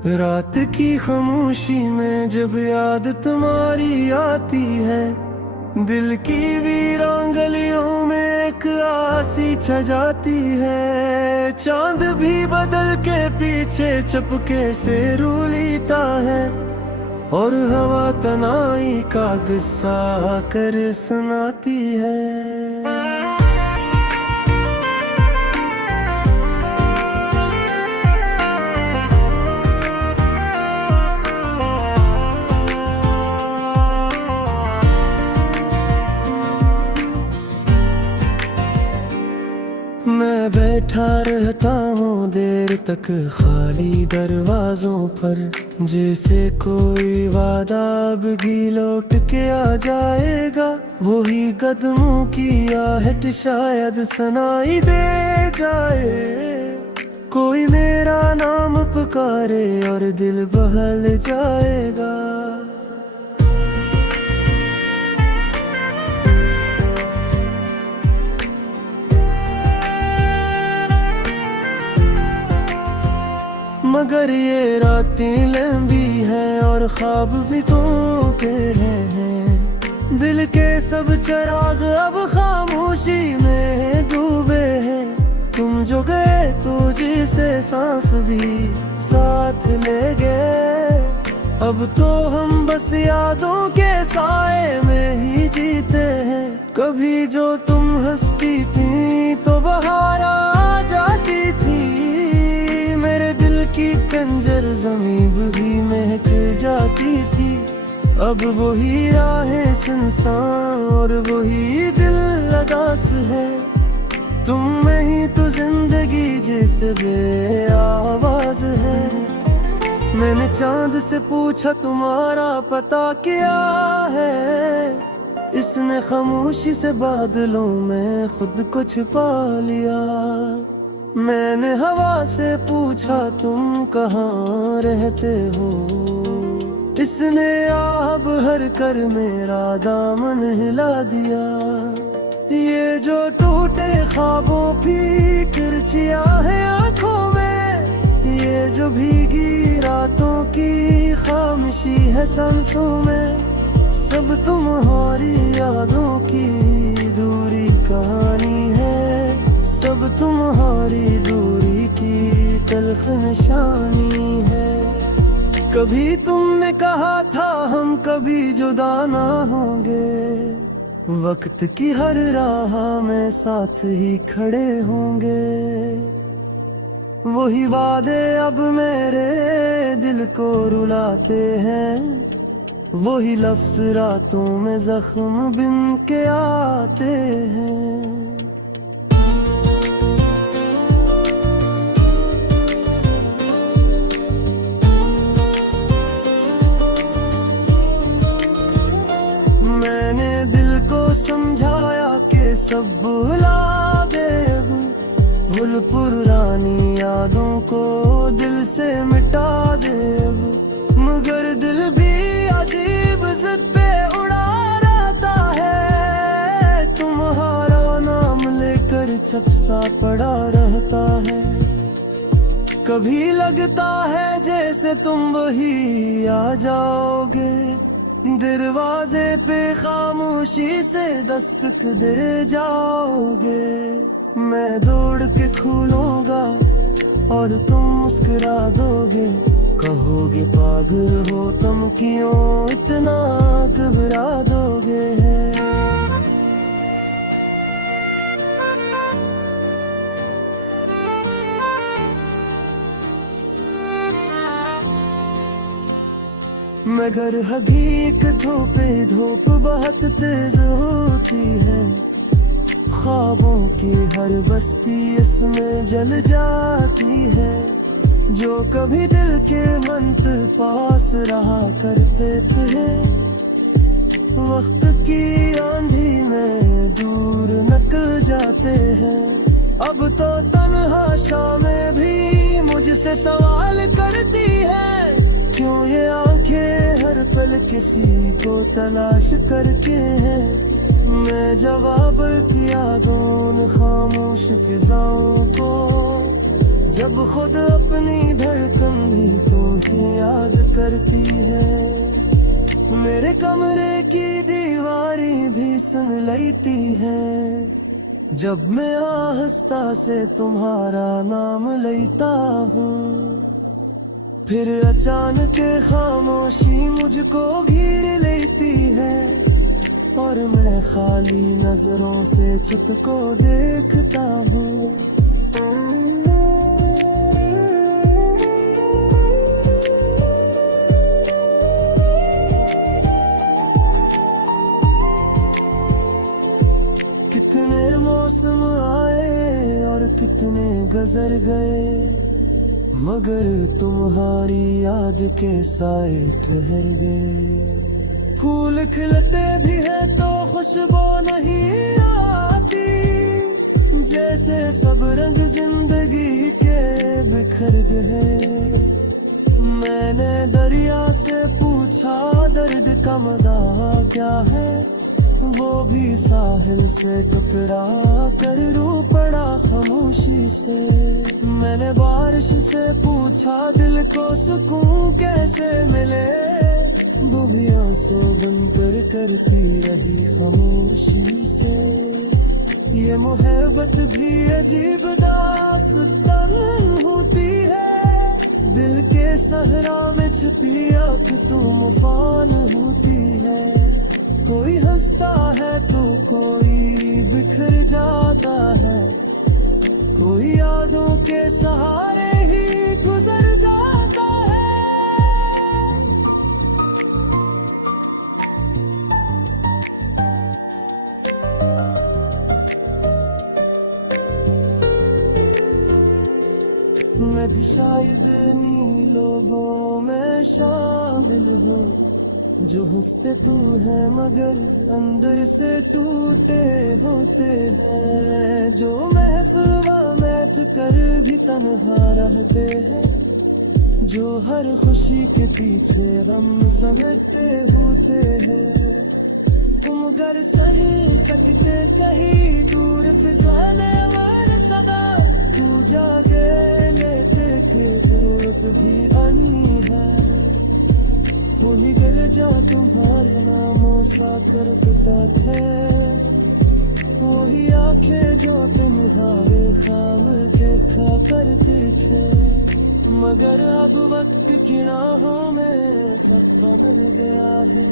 रात की खामोशी में जब याद तुम्हारी आती है, दिल की वीरान गलियों में एक आसी छा जाती है। चांद भी बदल के पीछे चपके से रूलीता है, और हवा तनाई का किस्सा कर सुनाती है। मैं बैठा रहता हूँ देर तक खाली दरवाजों पर, जैसे कोई वादा अब भी लौट के आ जाएगा। वही कदमों की आहट शायद सुनाई दे जाए, कोई मेरा नाम पुकारे और दिल बहल जाएगा। मगर ये रातें लंबी हैं और ख्वाब भी तो के हैं। दिल के सब चिराग अब खामोशी में डूबे हैं। तुम जो गए तो जिसे सांस भी साथ ले गए। अब तो हम बस यादों के साए में ही जीते हैं। कभी जो तुम हंसती थी तो बहार आ जाती थी। मेरे दिल की कंजर ज़मीन भी महक जाती थी। अब वही राहें सुनसान और वही दिल उदास है। तुम में ही तो जिंदगी जैसे बेआवाज है। मैंने चांद से पूछा तुम्हारा पता क्या है, इसने खामोशी से बादलों में खुद को छिपा लिया। मैंने हवा से पूछा तुम कहाँ रहते हो, इसने आब भर कर मेरा दामन हिला दिया। ये जो टूटे ख्वाबों की किरचियां है आँखों में, ये जो भीगी रातों की खामोशी है सांसों में, सब तुम्हारी यादों की दूरी कहानी है। सब तुम्हारी दूरी की तल्ख निशानी है। कभी तुमने कहा था हम कभी जुदा ना होंगे, वक्त की हर राह में साथ ही खड़े होंगे। वही वादे अब मेरे दिल को रुलाते हैं। वही लफ्ज रातों में जख्म बिन के आते हैं। मैंने दिल को समझाया कि सब भुला दे, भूल पुरानी यादों को दिल से मिटा दे। मगर दिल भी अजीब जिद पे उड़ा रहता है। तुम्हारा नाम लेकर चपसा पड़ा रहता है। कभी लगता है जैसे तुम वही आ जाओगे, दरवाजे पे खामोशी से दस्तक दे जाओगे। मैं दौड़ के खोलूंगा और तुम मुस्कुरा दोगे। कहोगे पागल हो तुम, क्यों इतना घबरा दोगे। मगर हकीकतों पे धूप बहुत तेज होती है। ख्वाबों की हर बस्ती इसमें जल जाती है। जो कभी दिल के मंत पास रहा करते थे, वक्त की आंधी में दूर निकल जाते हैं। अब तो तन्हा शामें भी मुझसे सवाल करती है, क्यों ये आंखें हर पल किसी को तलाश करके हैं। मैं जवाब किया दो उन खामोश फिजाओं को, जब खुद अपनी धड़कन भी तुम याद करती है। मेरे कमरे की दीवारें भी सुन लेती है जब मैं आहिस्ता से तुम्हारा नाम लेता हूँ। फिर अचानक खामोशी मुझको घेर लेती है और मैं खाली नजरों से छत को देखता हूँ। कितने मौसम आए और कितने गुजर गए, मगर तुम्हारी याद के साए ठहर गए। फूल खिलते भी है तो खुशबू नहीं आती, जैसे सब रंग जिंदगी के बिखर गए। मैंने दरिया से पूछा दर्द का मदा क्या है, वो भी साहिल से टकरा कर रो पड़ा खामोशी से। मैंने बारिश से पूछा दिल को सुकून कैसे मिले, वो भी आंसू बनकर करती रही खामोशी से। ये मोहब्बत भी अजीब दास्तान होती है, दिल के सहरा में छुपी आँख तूफान होती है। कोई हंसता है तो कोई बिखर जाता है, कोई यादों के सहारे ही गुजर जाता है। मैं भी शायद इन्हीं लोगों में शामिल हूँ जो हंसते तू है मगर अंदर से टूटे होते हैं, जो महफिल मैच कर भी तन्हा रहते हैं, जो हर खुशी के पीछे गम समेटे होते हैं। तुम घर सही सकते कहीं दूर फिजाने वाले सदा, तू जागे लेटे के रूप भी अन्नी है। भूल गए जा तुम्हारे नामों सा करता थे, वही आंखें जो तुम्हारे ख्वाब के खा करते थे। मगर अब वक्त की राहों में सब बदल गया है।